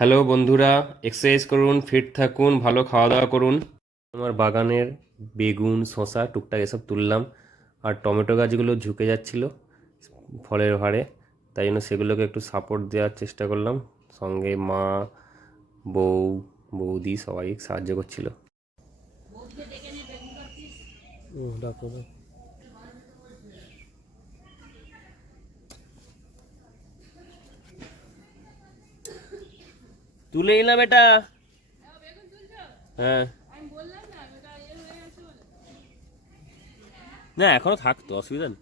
Hello বন্ধুরা exercise করুন fit থাকুন ভালো খাওয়া দাওয়া করুন। আমার বাগানের বেগুন শশা টুকটাক এসব তুললাম আর টমেটো গাছগুলো ঝুঁকে যাচ্ছিল ফলের ভারে তাই জন্য সেগুলোকে একটু সাপোর্ট দেওয়ার চেষ্টা করলাম। সঙ্গে মা বউ বৌদি সবাই সাহায্য করছিল। ও, তুলে নিলাম এটা। হ্যাঁ। না এখনও থাকতো অসুবিধা নেই।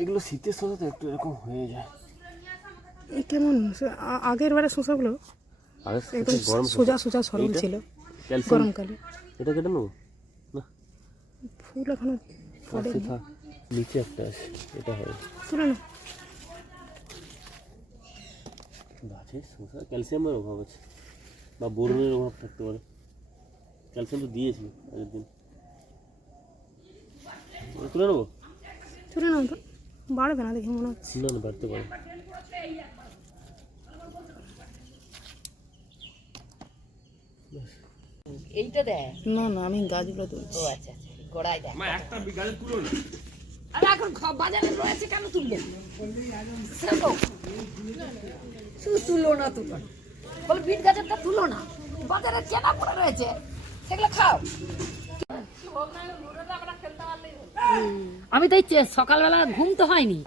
এগুলো শীতের সময় তো একটু এরকম হয়ে যায়। কেমন? আগের বারে শসাগুলো একদম গরম সোজা সোজা সরল ছিল গরমকালে। এটা কেটে নেব? ফুল এখনও নিচে একটা আছে এটা হবে তুলে না গাছে শসা ক্যালসিয়ামের অভাব আছে বা বোরনের অভাব থাকতে পারে। ক্যালসিয়াম তো দিয়েছি আগের দিন। তুলে নেব? তুলে না তো। বাড়বে না দেখে মনে হচ্ছে। না না বাড়তে পারে। এইটা দেয় না না আমি গাছগুলো তুলছি। ও আচ্ছা। গোড়ায় দেয়। আরে এখন খ- বাজারে রয়েছে কেন তুলবেন সে শুধু তুলো না তুলো। না বলে বিট গাছেরটা তুলো না। বাজারে চেনা পড়ে রয়েছে। সেগুলো খাও। আমি তো এই চে- সকালবেলা ঘুম তো হয়নি।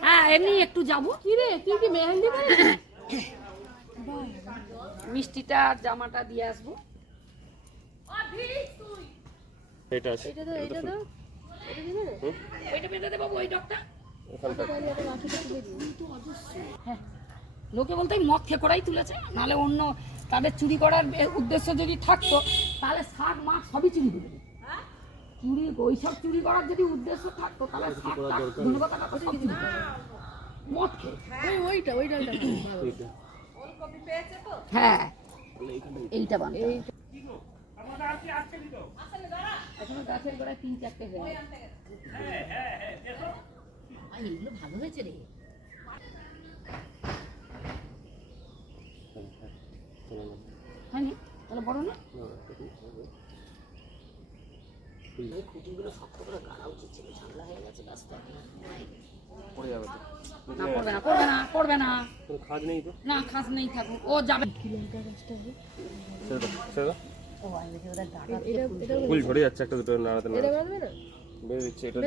হ্যাঁ এমনি একটু যাব। কি রে? তুই কি মেহেন্দি মিষ্টিটা আর জামাটা দিয়ে আসব। এটা আছে। এটা তো এটা তো ওইটা বেঁধে দেবো ওই ডকটা হ্যাঁ। লোকে বলতে মদ খেয়ে করাই তুলেছে নাহলে অন্য তাদের চুরি করার উদ্দেশ্য যদি থাকতো তাহলে শাক মাছ সবই চুরি করে দিত। চুরি ওইসব চুরি করার যদি উদ্দেশ্য থাকতো তাহলে শাক টাক, ধনেপাতা টাকা সব চুরি মদ খেয়ে ওইটা ওইটা হ্যাঁ। এইটা হবে। এখনও গাছের গোড়ায় তিন চারটে হয়ে গেছে। আই, এগুলো ভালো হয়েছে রে। হয়নি? তাহলে বড় না? এই খুঁটিগুলো শক্ত করে গাড়া উচিত ছিল ঝামেলা হয়ে গেছে গাছটা পড়ে যাবে তো। না পড়বে না পড়বে না পড়বে না। কোনো খাদ নেই তো? না খাস নেই থাকুক ও যাবে। ছেড়ে দাও ছেড়ে দাও। ও আমি দেখি ওদের ডাটা ফুল ঝরে যাচ্ছে একটা দুটো নাড়াতে নাড়াতে। দিচ্ছে এটা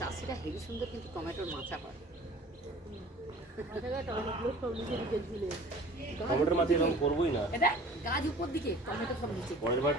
চাষিরা হেভি সুন্দর কিন্তু টমেটোর মাচা পায় টমেটোর মাঝে এরকম করবোই না। গাছ উপর দিকে টমেটো সব নিচে। পরের বার